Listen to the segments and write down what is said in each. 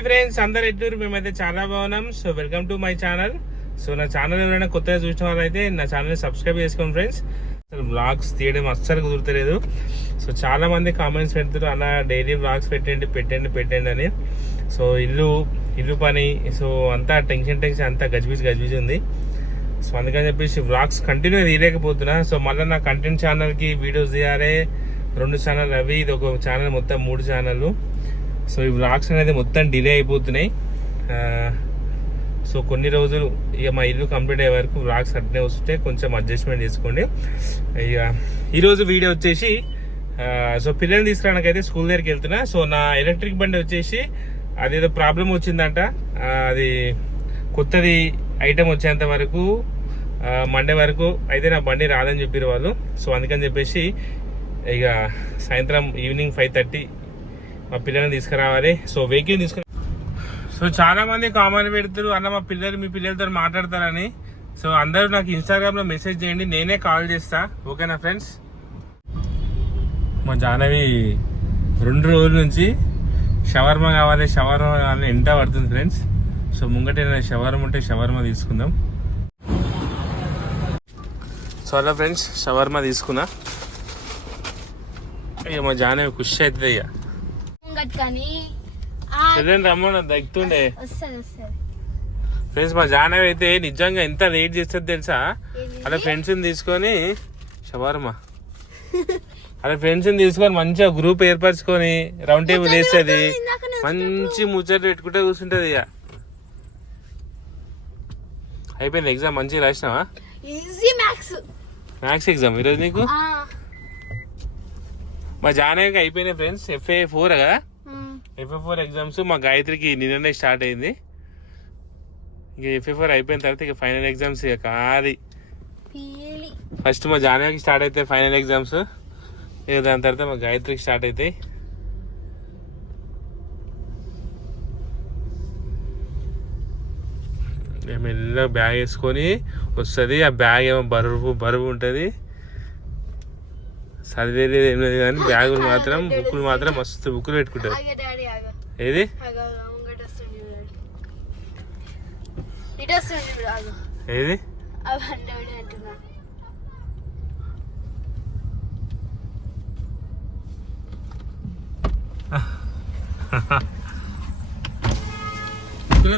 Hi friends అందరు ఎట్లూరు మేమైతే చాలా బాగున్నాం. So welcome to my channel. So నా ఛానల్ ఎవరైనా కొత్తగా చూసిన వాళ్ళైతే నా ఛానల్ని సబ్స్క్రైబ్ చేసుకోండి ఫ్రెండ్స్. అసలు బ్లాగ్స్ తీయడం అస్సలు కుదురుతలేదు. సో చాలా మంది కామెంట్స్ పెడుతారు అలా డైలీ బ్లాగ్స్ పెట్టండి పెట్టండి పెట్టండి అని. సో ఇల్లు ఇల్లు పని సో అంతా టెన్షన్ టెన్షన్ అంతా గజిబిజి గజిబిజి ఉంది. సో అందుకని చెప్పేసి వ్లాగ్స్ కంటిన్యూ తీయలేకపోతున్నా. సో మళ్ళీ నా కంటెంట్ ఛానల్కి వీడియోస్ తీయాలి. రెండు ఛానల్ అవి ఇది ఒక ఛానల్ మొత్తం మూడు ఛానళ్ళు సో ఈ వ్లాగ్స్ అనేది మొత్తం డిలే అయిపోతున్నాయి. సో కొన్ని రోజులు ఇక మా ఇల్లు కంప్లీట్ అయ్యే వరకు వ్లాగ్స్ అట్నే వస్తే కొంచెం అడ్జస్ట్మెంట్ చేసుకోండి. ఇక ఈరోజు వీడియో వచ్చేసి సో పిల్లల్ని తీసుకురానికైతే స్కూల్ దగ్గరికి వెళ్తున్నా. సో నా ఎలక్ట్రిక్ బండి వచ్చేసి అదేదో ప్రాబ్లం వచ్చిందంట. అది కొత్తది ఐటెం వచ్చేంత వరకు మండే వరకు అయితే నా బండి రాదని చెప్పారు వాళ్ళు. సో అందుకని చెప్పేసి ఇక సాయంత్రం ఈవినింగ్ ఫైవ్ థర్టీ మా పిల్లల్ని తీసుకురావాలి. సో వెహికల్ తీసుకురా సో చాలా మంది కామెంట్ పెడతారు అన్న మా పిల్లలు మీ పిల్లలతో మాట్లాడతారని. సో అందరూ నాకు ఇన్స్టాగ్రామ్లో మెసేజ్ చేయండి నేనే కాల్ చేస్తా. ఓకేనా ఫ్రెండ్స్ మా జాహ్నవి రెండు రోజుల నుంచి షవర్మ కావాలి షవర్మ కావాలి ఎంట పడుతుంది ఫ్రెండ్స్ సో ముంగట షవర్మ ఉంటే షవర్మ తీసుకుందాం. సో అలా ఫ్రెండ్స్ షవర్మ తీసుకున్నా. ఇక మా జాహ్నవి ఖుషి అవుతుంది ఇక కానీ చదివిన రమ్మన్న దగ్గుతుండే వస్తుంది వస్తుంది. ఫ్రెండ్స్ మా జాహ్నవి అయితే నిజంగా ఎంత లేట్ చేస్తుంది తెలుసా? అలా ఫ్రెండ్స్ తీసుకొని షవర్మా అలా ఫ్రెండ్స్ తీసుకొని మంచిగా గ్రూప్ ఏర్పరచుకొని రౌండ్ టేబుల్ వేస్తుంది మంచి ముచ్చట్లు పెట్టుకుంటే కూర్చుంటది ఇక. అయిపోయింది ఎగ్జామ్ మంచిగా రాసినావా? మ్యాథ్స్ ఎగ్జామ్ ఈరోజు నీకు? మా జాహ్నవికి అయిపోయినాయి ఫ్రెండ్స్ ఎఫ్ఏ ఫోర్ కదా? ఎఫ్ఏ ఫోర్ ఎగ్జామ్స్ మా గాయత్రికి నిన్ననే స్టార్ట్ అయింది. ఇక ఎఫ్ఏ ఫోర్ అయిపోయిన తర్వాత ఇక ఫైనల్ ఎగ్జామ్స్ ఇక కాది ఫస్ట్ మా జానకి స్టార్ట్ అయితే ఫైనల్ ఎగ్జామ్స్ ఇక దాని తర్వాత మా గాయత్రికి స్టార్ట్ అవుతాయి మెల్లగా బ్యాగ్ వేసుకొని వస్తుంది. ఆ బ్యాగ్ ఏమో బరువు బరువు ఉంటుంది. చదివేది ఏం లేదు కానీ బ్యాగులు మాత్రం బుక్కులు మాత్రం మస్తు బుక్కులు పెట్టుకుంటారు. ఏది? ఏది?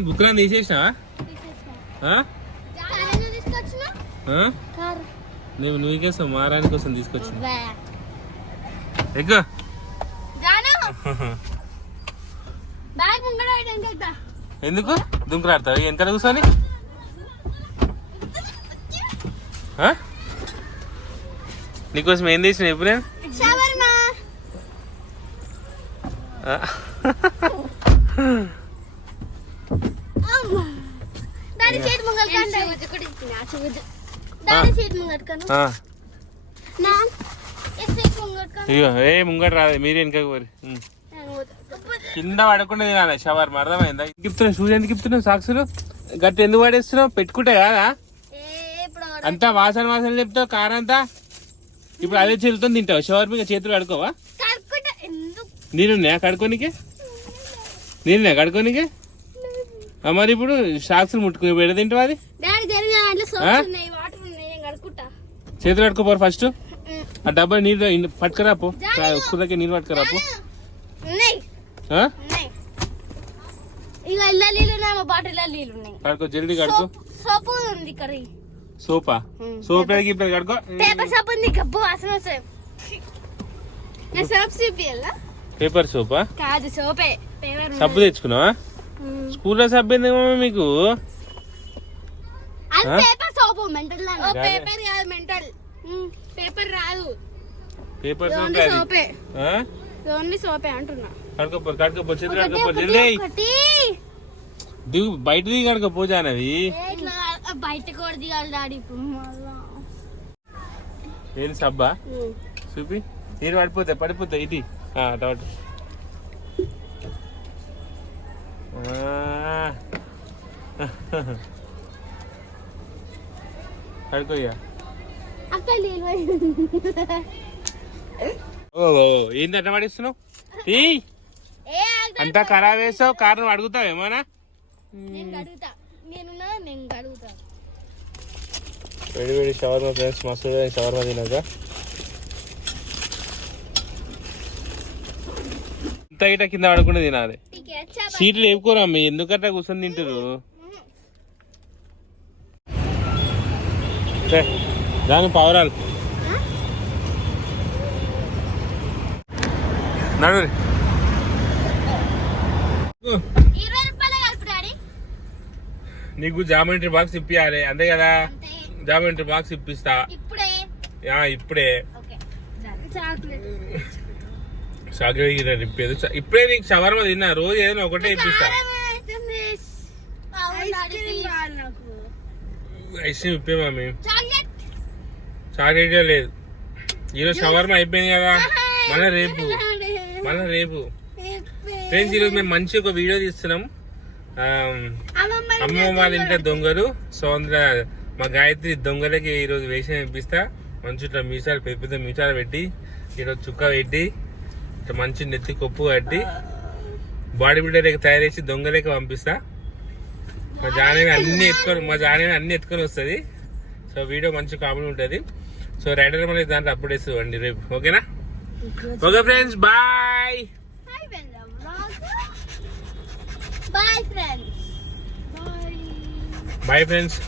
బుక్కులను తీసేసినావా? నువ్వు నువ్వు కోసం మారాని కోసం తీసుకొచ్చింది కదా ఎందుకు? దుంకులాడతావు? ఎంత కూర్చొని? ఆ? నీకోసం ఏం తెచ్చిన ఎప్పుడే దాని సీట్ ముంగల్ కంటే ఇగో ఏ ముంగట రాదు మీరు వెనకకు పోరి. కింద పడకుండా తినాలి షవర్ అర్థమైందా? గిప్తున్నావు షూస్ ఎందుకు గిప్తున్నావు సాక్సులు? గట్టి ఎందుకు పడేస్తున్నావు? పెట్టుకుంటే కాదా? అంతా వాసన వాసన చెప్తావు కారం అంతా? ఇప్పుడు అదే చేతులతో తింటావు? షవర్ మీద చేతులు కడుకోవా నీళ్ళున్నాయా కడుకోనికే నీళ్ళున్నాయా కడుకోనికే మరి ఇప్పుడు షాక్స్ ముట్టుకుని పెడ తింటావు అది డాడీ జరిగిన దాంట్లో ఆ? సోప్స్ ఉన్నాయి వాటర్ ఉన్నాయి నేను కడుక్కుంటా చేతులు కడుకోపోరు ఫస్ట్. ఆ డబ్బా నీళ్ళు ఇన్- పట్టుకురా పో స్కూల్కి నీళ్ళు పట్టుకురా పో ఉన్నాయి. ఆ? ఉన్నాయి. ఇక ఇళ్ళ నీళ్ళు ఉన్నాయి మా బాటిల్ నీళ్ళు ఉన్నాయి. కడుకో జల్దీ కడుకో సోప్ సోపు ఉంది ఇక్కడ. సోపా? సోప్ ఇప్పుడు కడుకో పేపర్ సోప్ ఉంది గబ్బు వాసన వస్తాయి నేను సోప్ చూపియాలా? పేపర్ సోపా? కాదు సోపే. పేపర్ సబ్బు తెచ్చుకున్నావా? స్కూల్లో సబ్బు ఏందేమో మీకు? Paper soap mental. పేపర్ కాదు మెంటల్. పేపర్ రాదు. Paper soap. సోపే? ఓన్లీ సోపే అంటున్నా. కడుకోపో కడుకోపో చేతులు కడుకోపో జల్దీ. దిగు బయట దిగి కడుకోపో జానవి. ఏ ఇట్లా బయట కూడా దిగాలి డాడీ ఏంది సబ్బా? చూపి. నీరు పడిపోతాయి పడిపోతాయి ఇది. కడుకోయ్యా అక్క నీళ్ళు ఓ ఓ, ఏంది పడిస్తున్నావు అంతా ఖరాబ్ వేస్తావు కారణం అడుగుతావు గడుగుతా వేడి వేడి షవర్మా ఫ్రెండ్స్ మస్తు షవర్మా తినక ఇంత గిట్ట కింద పడకుండా తినాలి. సీట్లు వేపుకోరా మీ ఎందుకంటే కూర్చొని తింటారు దాని పవరాలు. నడు నీకు జామెట్రీ బాక్స్ ఇప్పియాలి. అంతే కదా? జామెట్రీ బాక్స్ ఇప్పిస్తా. ఇప్పుడే. చాక్లెట్. ఇప్పేది ఇప్పుడే నీకు షవర్మా తిన్నా. రోజు ఏదైనా ఒకటే ఇప్పిస్తా. ఐస్ క్రీమ్ ఇప్పే మమ్మీ. చాక్లెట్. లేదు. ఈరోజు షవర్మా అయిపోయింది కదా. మళ్ళీ రేపు. మళ్ళీ రేపు. ఫ్రెండ్స్ ఈరోజు మేము మంచి ఒక వీడియో తీస్తున్నాం. ఆ, అమ్మమ్మ వాళ్ళ ఇంట్లో దొంగలు. సో అందులో మా గాయత్రి దొంగలకి ఈరోజు వేషం ఇప్పిస్తా మంచి ఇట్లా మీసాలు పెద్ద పెద్ద మీసాలు పెట్టి ఈరోజు చుక్క పెట్టి ఇట్లా మంచి నెత్తి కొప్పు కట్టి బాడీ బిల్డర్ తయారు చేసి దొంగలకి పంపిస్తా. మా జానే అన్ని ఎత్తుకొని మా జానే అన్ని ఎత్తుకొని వస్తుంది. సో వీడియో మంచి కామెడీ ఉంటుంది. సో రైడర్ మనకి దాంట్లో అప్లోడ్ చేస్తుంది రేపు. ఓకేనా? Okay. Friends bye. Bye friends bye bye friends.